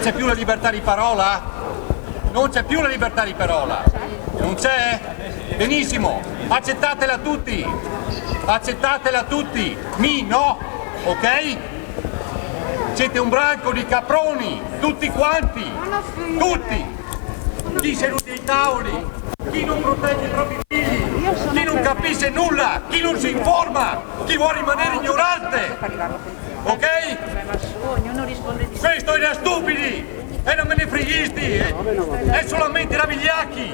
Non c'è più la libertà di parola? Non c'è più la libertà di parola? Non c'è? Benissimo, accettatela tutti! Accettatela tutti! Mi no! Ok? Siete un branco di caproni! Tutti quanti! Tutti! Chi seduti ai tavoli! Chi non protegge i propri figli! Chi non capisce nulla! Chi non si informa! Chi vuole rimanere ignorante! Ok? Questo è da stupidi! E non me ne frighisti! È solamente da vigliacchi!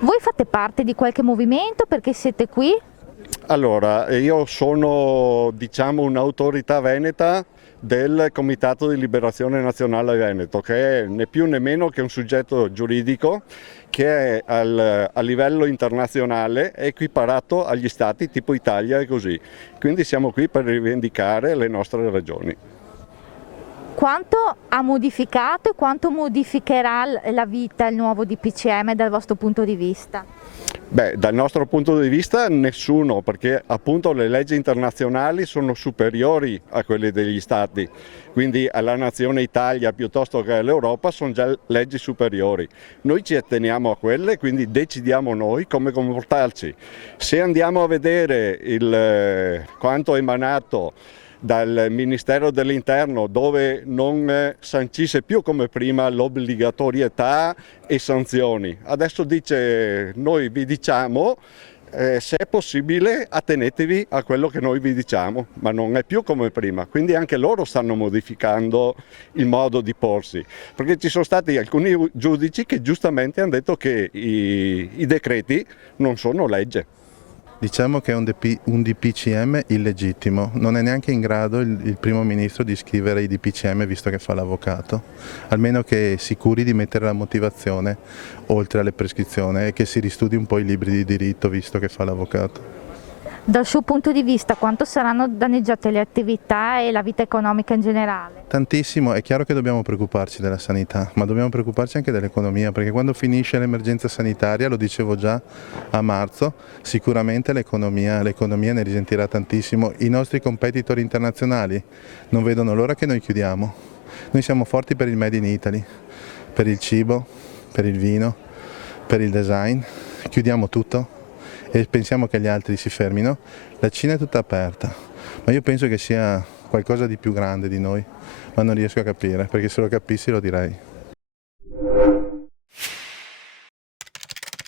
Voi fate parte di qualche movimento perché siete qui? Allora, io sono, diciamo, un'autorità veneta del Comitato di Liberazione Nazionale Veneto, che è né più né meno che un soggetto giuridico che è a livello internazionale è equiparato agli stati tipo Italia e così. Quindi siamo qui per rivendicare le nostre ragioni. Quanto ha modificato e quanto modificherà la vita il nuovo DPCM dal vostro punto di vista? Beh, dal nostro punto di vista nessuno, perché appunto le leggi internazionali sono superiori a quelle degli Stati, quindi alla nazione Italia piuttosto che all'Europa sono già leggi superiori. Noi ci atteniamo a quelle, quindi decidiamo noi come comportarci. Se andiamo a vedere quanto emanato dal Ministero dell'Interno, dove non sancisce più come prima l'obbligatorietà e sanzioni. Adesso dice: noi vi diciamo, se è possibile attenetevi a quello che noi vi diciamo, ma non è più come prima. Quindi anche loro stanno modificando il modo di porsi, perché ci sono stati alcuni giudici che giustamente hanno detto che i decreti non sono legge. Diciamo che è un DPCM illegittimo, non è neanche in grado il primo ministro di scrivere i DPCM visto che fa l'avvocato, almeno che si curi di mettere la motivazione oltre alle prescrizioni e che si ristudi un po' i libri di diritto visto che fa l'avvocato. Dal suo punto di vista quanto saranno danneggiate le attività e la vita economica in generale? Tantissimo, è chiaro che dobbiamo preoccuparci della sanità, ma dobbiamo preoccuparci anche dell'economia, perché quando finisce l'emergenza sanitaria, lo dicevo già a marzo, sicuramente l'economia ne risentirà tantissimo. I nostri competitor internazionali non vedono l'ora che noi chiudiamo. Noi siamo forti per il Made in Italy, per il cibo, per il vino, per il design, chiudiamo tutto e pensiamo che gli altri si fermino. La Cina è tutta aperta, ma io penso che sia qualcosa di più grande di noi, ma non riesco a capire, perché se lo capissi lo direi.